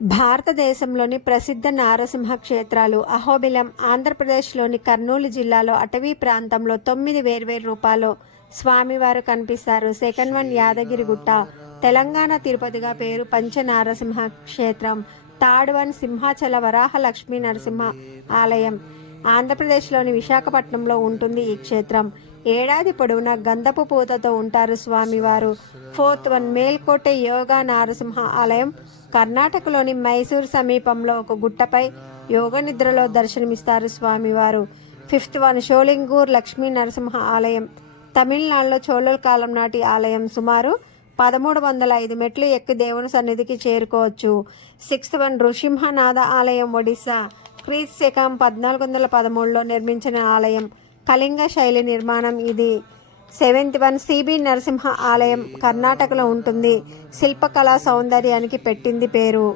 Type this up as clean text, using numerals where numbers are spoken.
భారతదేశంలోని ప్రసిద్ధ నారసింహ క్షేత్రాలు. అహోబిలం ఆంధ్రప్రదేశ్లోని కర్నూలు జిల్లాలో అటవీ ప్రాంతంలో 9 వేర్వేరు రూపాల్లో స్వామివారు కనిపిస్తారు. సెకండ్ వన్ యాదగిరిగుట్ట, తెలంగాణ తిరుపతిగా పేరు పంచనారసింహ క్షేత్రం. థర్డ్ వన్ సింహాచల వరాహ లక్ష్మీ నరసింహ ఆలయం. ఆంధ్రప్రదేశ్లోని విశాఖపట్నంలో ఉంటుంది ఈ క్షేత్రం. ఏడాది పొడవునా గంధపు పూతతో ఉంటారు స్వామివారు. ఫోర్త్ వన్ మేల్కోటె యోగా నారసింహ ఆలయం. కర్ణాటకలోని మైసూర్ సమీపంలో ఒక గుట్టపై యోగ నిద్రలో దర్శనమిస్తారు స్వామివారు. ఫిఫ్త్ వన్ షోలింగూర్ లక్ష్మీ నరసింహ ఆలయం. తమిళనాడులో చోళుల కాలం నాటి ఆలయం. సుమారు 1305 మెట్లు ఎక్కి దేవుని సన్నిధికి చేరుకోవచ్చు. సిక్స్త్ వన్ నృసింహనాథ ఆలయం ఒడిశా. క్రీస్తు శకం 1413లో నిర్మించిన ఆలయం. కళింగ శైలి నిర్మాణం ఇది. సెవెంత్ వన్ సిబి నరసింహ ఆలయం కర్ణాటకలో ఉంటుంది. శిల్పకళా సౌందర్యానికి పెట్టింది పేరు.